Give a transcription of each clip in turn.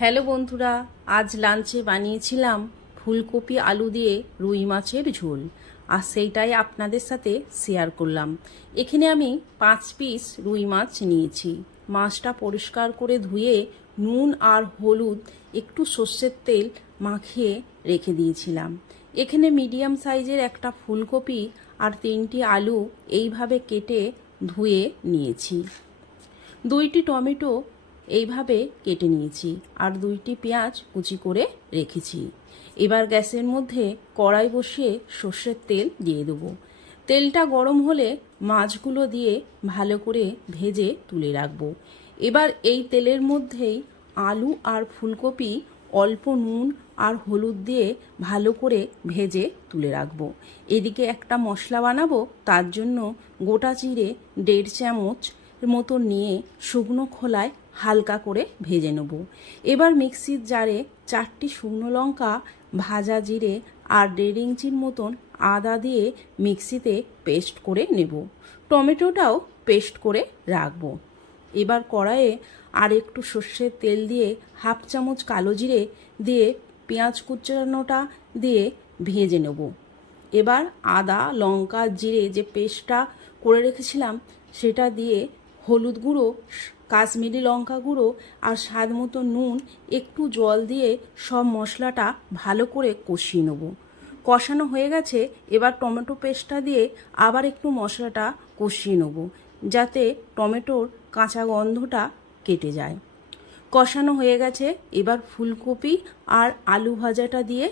Hello বন্ধুরা, আজ লাঞ্চে বানিয়েছিলাম ফুলকপি আলু দিয়ে রুই মাছের ঝোল, আর সেইটাই আপনাদের সাথে শেয়ার করলাম। এখানে আমি 5 পিস রুই মাছ নিয়েছি। মাছটা পরিষ্কার করে ধুয়ে নুন আর হলুদ একটু সর্ষের তেল মাখিয়ে রেখে দিয়েছিলাম। এখানে মিডিয়াম সাইজের একটা ফুলকপি আর 3টি আলু এইভাবে কেটে ধুয়ে নিয়েছি। 2টি টমেটো এইভাবে কেটে নিয়েছি আর 2টি পেঁয়াজ কুচি করে রেখেছি। এবার গ্যাসের মধ্যে কড়াই বসিয়ে সর্ষের তেল দিয়ে দেবো। তেলটা গরম হলে মাছগুলো দিয়ে ভালো করে ভেজে তুলে রাখবো। এবার এই তেলের মধ্যেই আলু আর ফুলকপি অল্প নুন আর হলুদ দিয়ে ভালো করে ভেজে তুলে রাখবো। এদিকে একটা মশলা বানাবো, তার জন্য গোটা জিরে 1.5 চামচ মতো নিয়ে শুকনো খোলায় হালকা করে ভেজে নেব। এবার মিক্সির জারে 4টি শুকনো লঙ্কা, ভাজা জিরে আর 1.5 ইঞ্চির মতন আদা দিয়ে মিক্সিতে পেস্ট করে নেব। টমেটোটাও পেস্ট করে রাখবো। এবার কড়াইয়ে আর একটু সর্ষের তেল দিয়ে 1/2 চামচ কালো জিরে দিয়ে পেঁয়াজ কুচানোটা দিয়ে ভেজে নেব। এবার আদা, লঙ্কা, জিরে যে পেস্টটা করে রেখেছিলাম সেটা দিয়ে হলুদ গুঁড়ো, কাশ্মীরি লঙ্কা গুঁড়ো আর স্বাদ মতো নুন, একটু জল দিয়ে সব মশলাটা ভালো করে কষিয়ে নেব। কষানো হয়ে গেছে, এবার টমেটো পেস্টটা দিয়ে আবার একটু মশলাটা কষিয়ে নেব, যাতে টমেটোর কাঁচা গন্ধটা কেটে যায়। কষানো হয়ে গেছে, এবার ফুলকপি আর আলু ভাজাটা দিয়ে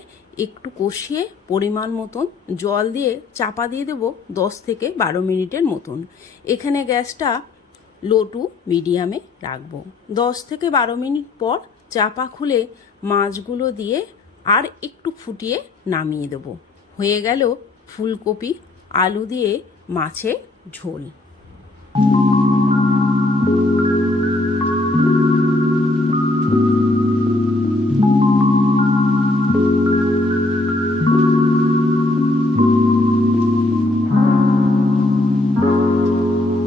একটু কষিয়ে পরিমাণ মতন জল দিয়ে চাপা দিয়ে দেব 10 থেকে 12 মিনিটের মতন। এখানে গ্যাসটা লো টু মিডিয়ামে রাখবো। 10 থেকে 12 মিনিট পর চাপা খুলে মাছগুলো দিয়ে আর একটু ফুটিয়ে নামিয়ে দেব। হয়ে গেল ফুলকপি আলু দিয়ে মাছের ঝোল।